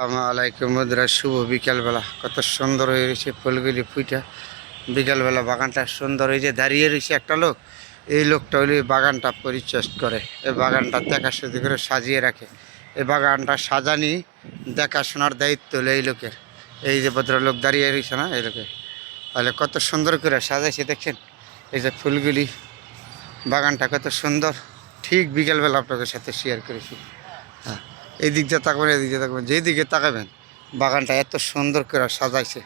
আসসালামাইকুম বন্ধুরা, শুভ বিকালবেলা। কত সুন্দর হয়ে রয়েছে ফুলগুলি ফুইটা। বিকালবেলা বাগানটা সুন্দর হয়েছে। দাঁড়িয়ে রয়েছে একটা লোক। এই লোকটা হলে বাগানটা পরিচর্যা করে, এই বাগানটা দেখাশুনি করে সাজিয়ে রাখে। এই বাগানটা সাজানি দেখাশোনার দায়িত্ব হলো এই লোকের। এই যে ভদ্রলোক দাঁড়িয়ে রয়েছে না, এই লোকে তাহলে কত সুন্দর করে সাজাইছে দেখছেন। এই যে ফুলগুলি, বাগানটা কত সুন্দর। ঠিক বিকেলবেলা আপনাদের সাথে শেয়ার করেছি। হ্যাঁ, এই দিক দিয়ে তাকাবেন, এদিক দিয়ে তাকাবেন, যেদিকে তাকাবেন বাগানটা এত সুন্দর করে সাজাইছে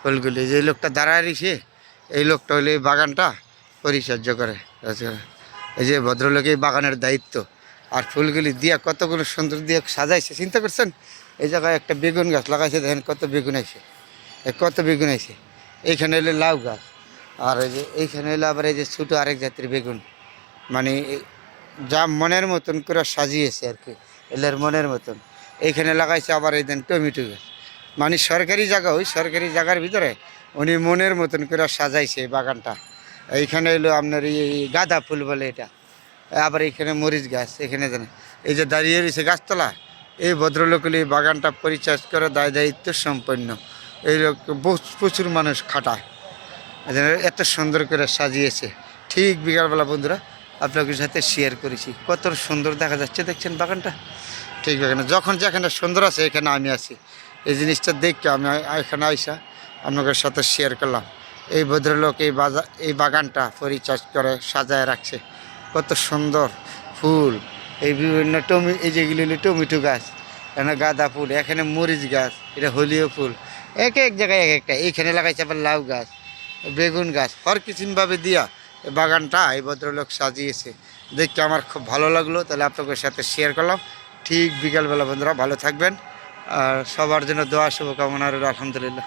ফুলগুলি। যে লোকটা দাঁড়ায় রয়েছে, এই লোকটা হলে এই বাগানটা পরিচর্যা করে। এই যে ভদ্রলোক, এই বাগানের দায়িত্ব। আর ফুলগুলি দিয়া কতগুলো সুন্দর দিয়ে সাজাইছে, চিন্তা করছেন। এই জায়গায় একটা বেগুন গাছ লাগাইছে, দেখেন কত বেগুন আইছে, কত বেগুন আইছে। এইখানে হলে লাউ গাছ, আর এই যে এইখানে হলে আবার এই যে ছোটো আরেক জাতের বেগুন। মানে যা মনের মতন করে সাজিয়েছে আর কি, এলের মনের মতন। এইখানে লাগাইছে আবার এই দেন টমেটো গাছ। মানে সরকারি জায়গা, ওই সরকারি জায়গার ভিতরে উনি মনের মতন করে সাজাইছে এই বাগানটা। এইখানে এলো আপনার এই গাঁদা ফুল বলে এটা। আবার এইখানে মরিচ গাছ, এখানে জানেন এই যে দাঁড়িয়ে রয়েছে গাছতলা। এই ভদ্রলোক এই বাগানটা পরিচর্যা করে দায়িত্ব সম্পন্ন। এই লোক প্রচুর মানুষ খাটায়, এত সুন্দর করে সাজিয়েছে। ঠিক বিকালবেলা বন্ধুরা আপনাদের সাথে শেয়ার করেছি, কত সুন্দর দেখা যাচ্ছে দেখছেন বাগানটা। ঠিক এখানে যখন যেখানে সুন্দর আছে এখানে আমি আছি। এই জিনিসটা দেখতে আমি এখানে আইসা আপনাদের সাথে শেয়ার করলাম। এই ভদ্রলোক এই বাগানটা পরিচর্যা করে সাজায় রাখছে, কত সুন্দর ফুল। এই বিভিন্ন এই যেগুলি হলো টমেটো গাছ, এখানে গাঁদা ফুল, এখানে মরিচ গাছ, এটা হলিও ফুল। এক এক জায়গায় এক একটা। এইখানে লাগাইছে আবার লাউ গাছ, বেগুন গাছ, হর কিসিমভাবে দিয়া এই বাগানটা এই ভদ্রলোক সাজিয়েছে। দেখতে আমার খুব ভালো লাগলো, তাহলে আপনাদের সাথে শেয়ার করলাম। ঠিক বিকালবেলা বন্ধুরা ভালো থাকবেন, আর সবার জন্য দোয়া শুভকামনা রইল। আলহামদুলিল্লাহ।